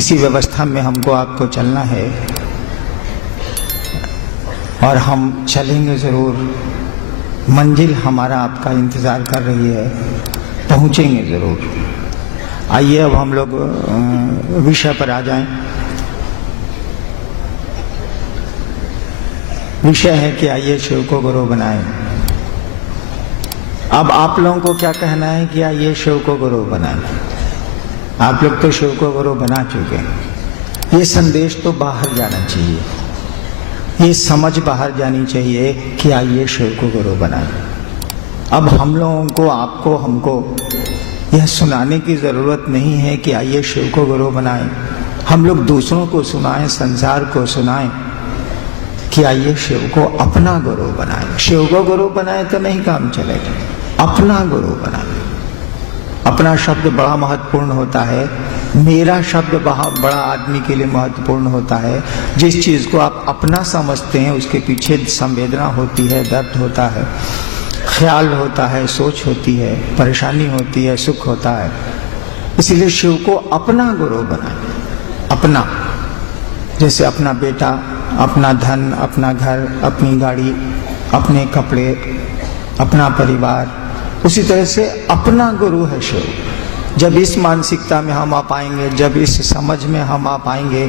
इसी व्यवस्था में हमको आपको चलना है और हम चलेंगे ज़रूर। मंजिल हमारा आपका इंतज़ार कर रही है, पहुँचेंगे ज़रूर। आइए अब हम लोग विषय पर आ जाएं। विषय है कि आइए शिव को गुरु बनाएं। अब आप लोगों को क्या कहना है कि आइए शिव को गुरु बनाएं। आप लोग तो शिव को गुरु बना चुके हैं। ये संदेश तो बाहर जाना चाहिए, ये समझ बाहर जानी चाहिए कि आइए शिव को गुरु बनाएं। अब हम लोगों को, आपको, हमको यह सुनाने की जरूरत नहीं है कि आइए शिव को गुरु बनाएं। हम लोग दूसरों को सुनाएं, संसार को सुनाएं कि आइए शिव को अपना गुरु बनाएं। शिव को गुरु बनाए तो नहीं काम चलेगा, अपना गुरु बनाएं। अपना शब्द बड़ा महत्वपूर्ण होता है, मेरा शब्द बड़ा आदमी के लिए महत्वपूर्ण होता है। जिस चीज को आप अपना समझते हैं उसके पीछे संवेदना होती है, दर्द होता है, ख्याल होता है, सोच होती है, परेशानी होती है, सुख होता है। इसीलिए शिव को अपना गुरु बनाए। अपना, जैसे अपना बेटा, अपना धन, अपना घर, अपनी गाड़ी, अपने कपड़े, अपना परिवार, उसी तरह से अपना गुरु है शिव। जब इस मानसिकता में हम आ पाएंगे, जब इस समझ में हम आ पाएंगे,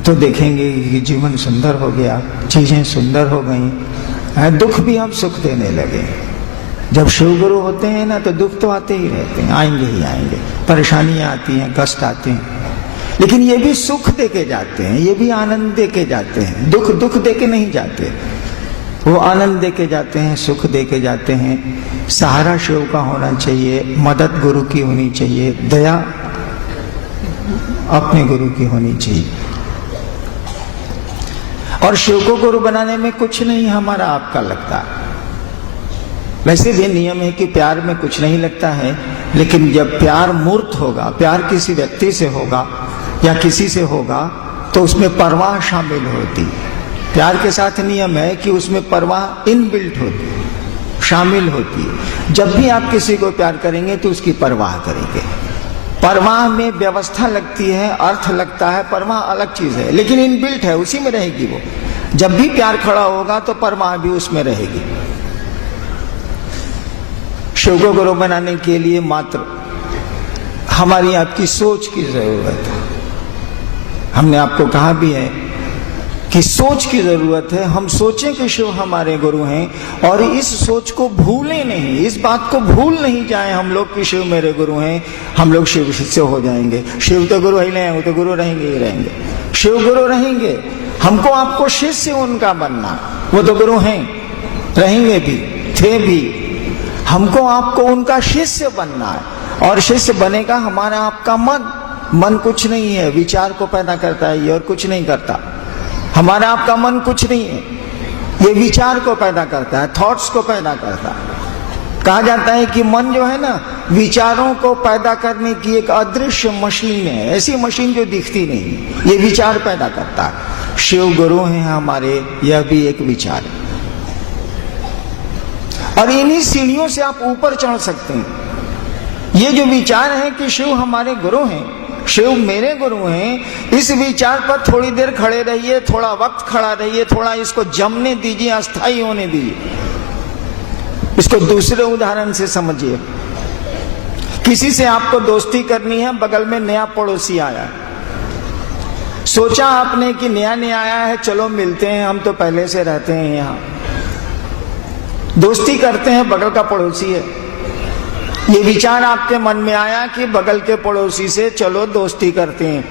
तो देखेंगे कि जीवन सुंदर हो गया, चीजें सुंदर हो गई, दुख भी हम सुख देने लगे। जब शिव गुरु होते हैं ना तो दुख तो आते ही रहते हैं, आएंगे ही आएंगे, परेशानियां आती हैं, कष्ट आते हैं, लेकिन ये भी सुख दे के जाते हैं, ये भी आनंद दे के जाते हैं। दुख दुख दे के नहीं जाते, वो आनंद दे के जाते हैं, सुख दे के जाते हैं। सहारा शिव का होना चाहिए, मदद गुरु की होनी चाहिए, दया अपने गुरु की होनी चाहिए। और शिव को गुरु बनाने में कुछ नहीं हमारा आपका लगता। वैसे भी नियम है कि प्यार में कुछ नहीं लगता है, लेकिन जब प्यार मूर्त होगा, प्यार किसी व्यक्ति से होगा या किसी से होगा, तो उसमें परवाह शामिल होती। प्यार के साथ नियम है कि उसमें परवाह इनबिल्ट होती, शामिल होती है। जब भी आप किसी को प्यार करेंगे तो उसकी परवाह करेंगे। परवाह में व्यवस्था लगती है, अर्थ लगता है, परवाह अलग चीज है, लेकिन इनबिल्ट है, उसी में रहेगी वो। जब भी प्यार खड़ा होगा तो परवाह भी उसमें रहेगी। शिव को गुरु बनाने के लिए मात्र हमारी आपकी सोच की जरूरत है। हमने आपको कहा भी है कि सोच की जरूरत है। हम सोचें कि शिव हमारे गुरु हैं और इस सोच को भूलें नहीं, इस बात को भूल नहीं जाएं हम लोग कि शिव मेरे गुरु हैं। हम लोग शिव से हो जाएंगे, शिव तो गुरु ही नहीं, वो तो गुरु रहेंगे ही रहेंगे। शिव गुरु रहेंगे, हमको आपको शिष्य उनका बनना, वो तो गुरु हैं, रहेंगे भी, थे भी। हमको आपको उनका शिष्य बनना है, और शिष्य बनेगा हमारा आपका मन। मन कुछ नहीं है, विचार को पैदा करता है ये, और कुछ नहीं करता। हमारा आपका मन कुछ नहीं है, ये विचार को पैदा करता है, थॉट्स को पैदा करता है। कहा जाता है कि मन जो है ना, विचारों को पैदा करने की एक अदृश्य मशीन है, ऐसी मशीन जो दिखती नहीं, ये विचार पैदा करता है। शिव गुरु हैं हमारे, यह भी एक विचार है। और इन्हीं सीढ़ियों से आप ऊपर चढ़ सकते हैं। ये जो विचार है कि शिव हमारे गुरु हैं, शिव मेरे गुरु हैं, इस विचार पर थोड़ी देर खड़े रहिए, थोड़ा वक्त खड़ा रहिए, थोड़ा इसको जमने दीजिए, अस्थायी होने दीजिए। इसको दूसरे उदाहरण से समझिए। किसी से आपको दोस्ती करनी है, बगल में नया पड़ोसी आया, सोचा आपने कि नया नया आया है, चलो मिलते हैं, हम तो पहले से रहते हैं यहाँ, दोस्ती करते हैं, बगल का पड़ोसी है। ये विचार आपके मन में आया कि बगल के पड़ोसी से चलो दोस्ती करते हैं।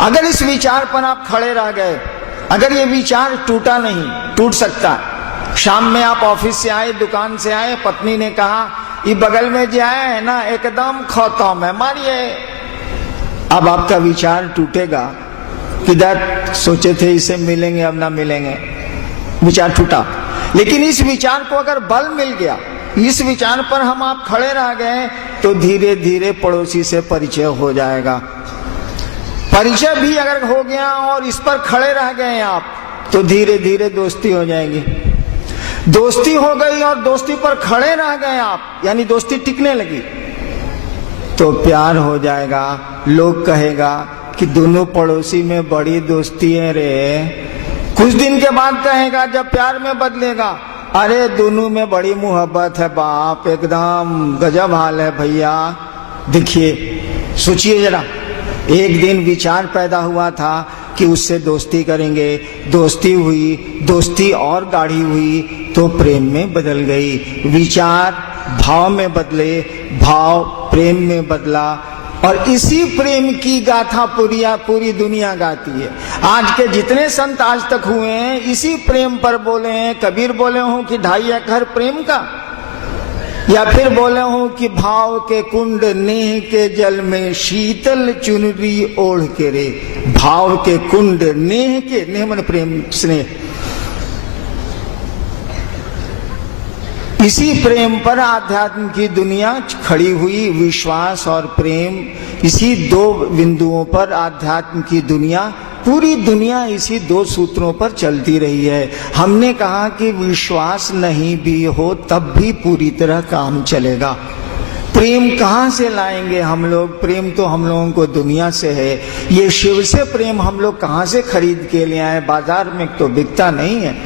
अगर इस विचार पर आप खड़े रह गए, अगर ये विचार टूटा नहीं, टूट सकता। शाम में आप ऑफिस से आए, दुकान से आए, पत्नी ने कहा ये बगल में जो है ना एकदम खत्म है, मारिए। अब आपका विचार टूटेगा कि दैट सोचे थे इसे मिलेंगे, अब ना मिलेंगे, विचार टूटा। लेकिन इस विचार को अगर बल मिल गया, इस विचार पर हम आप खड़े रह गए, तो धीरे धीरे पड़ोसी से परिचय हो जाएगा। परिचय भी अगर हो गया और इस पर खड़े रह गए आप, तो धीरे धीरे दोस्ती हो जाएगी। दोस्ती हो गई और दोस्ती पर खड़े रह गए आप, यानी दोस्ती टिकने लगी। तो प्यार हो जाएगा। लोग कहेगा कि दोनों पड़ोसी में बड़ी दोस्ती है रे। कुछ दिन के बाद कहेगा जब प्यार में बदलेगा, अरे दोनों में बड़ी मोहब्बत है बाप, एकदम गजब हाल है भैया। देखिए, सोचिए जरा, एक दिन विचार पैदा हुआ था कि उससे दोस्ती करेंगे, दोस्ती हुई, दोस्ती और गाढ़ी हुई तो प्रेम में बदल गई। विचार भाव में बदले, भाव प्रेम में बदला, और इसी प्रेम की गाथा पूरी दुनिया गाती है। आज के जितने संत आज तक हुए हैं इसी प्रेम पर बोले हैं। कबीर बोले हों कि 2.5 एकड़ प्रेम का, या फिर बोले हों कि भाव के कुंड नेह के जल में शीतल चुनरी ओढ़ के रे। भाव के कुंड नेह के, नेह मन प्रेम स्नेह, इसी प्रेम पर आध्यात्म की दुनिया खड़ी हुई। विश्वास और प्रेम, इसी 2 बिंदुओं पर आध्यात्म की दुनिया, पूरी दुनिया इसी 2 सूत्रों पर चलती रही है। हमने कहा कि विश्वास नहीं भी हो तब भी पूरी तरह काम चलेगा। प्रेम कहाँ से लाएंगे हम लोग? प्रेम तो हम लोगों को दुनिया से है। ये शिव से प्रेम हम लोग कहाँ से खरीद के ले आए? बाजार में तो बिकता नहीं है।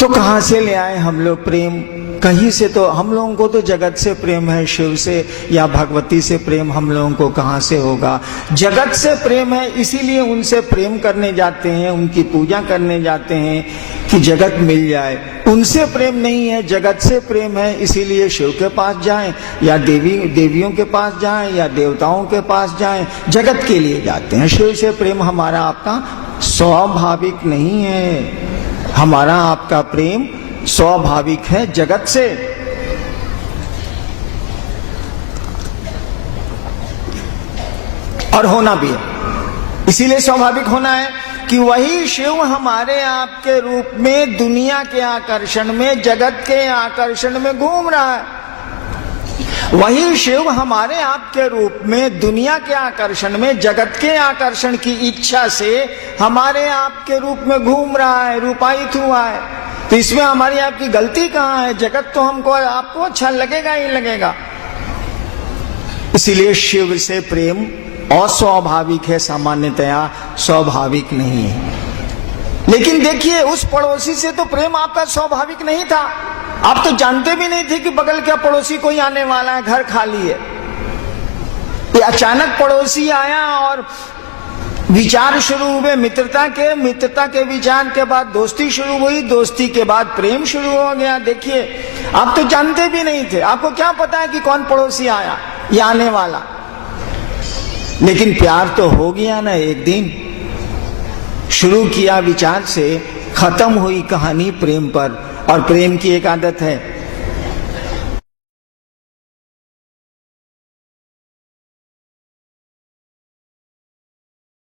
तो कहां से ले आए हम लोग प्रेम? कहीं से तो हम लोगों को तो जगत से प्रेम है, शिव से या भगवती से प्रेम हम लोगों को कहां से होगा? जगत से प्रेम है, इसीलिए उनसे प्रेम करने जाते हैं, उनकी पूजा करने जाते हैं कि जगत मिल जाए। उनसे प्रेम नहीं है, जगत से प्रेम है, इसीलिए शिव के पास जाएं या देवियों के पास जाएं या देवताओं के पास जाएं, जगत के लिए जाते हैं। शिव से प्रेम हमारा आपका स्वाभाविक नहीं है। हमारा आपका प्रेम स्वाभाविक है जगत से। और होना भी है, इसीलिए स्वाभाविक होना है कि वही शिव हमारे आपके रूप में दुनिया के आकर्षण में, जगत के आकर्षण में घूम रहा है। वही शिव हमारे आपके रूप में दुनिया के आकर्षण में, जगत के आकर्षण की इच्छा से हमारे आपके रूप में घूम रहा है, रूपायित हुआ है। तो इसमें हमारी आपकी गलती कहाँ है? जगत तो हमको आपको अच्छा लगेगा ही लगेगा। इसीलिए शिव से प्रेम अस्वाभाविक है, सामान्यतया स्वाभाविक नहीं है। लेकिन देखिए, उस पड़ोसी से तो प्रेम आपका स्वाभाविक नहीं था। आप तो जानते भी नहीं थे कि बगल का पड़ोसी कोई आने वाला है, घर खाली है। ये अचानक पड़ोसी आया और विचार शुरू हुए मित्रता के विचार के बाद दोस्ती शुरू हुई, दोस्ती के बाद प्रेम शुरू हो गया। देखिए, आप तो जानते भी नहीं थे, आपको क्या पता है कि कौन पड़ोसी आया या आने वाला। लेकिन प्यार तो हो गया ना। एक दिन शुरू किया विचार से, खत्म हुई कहानी प्रेम पर। और प्रेम की एक आदत है,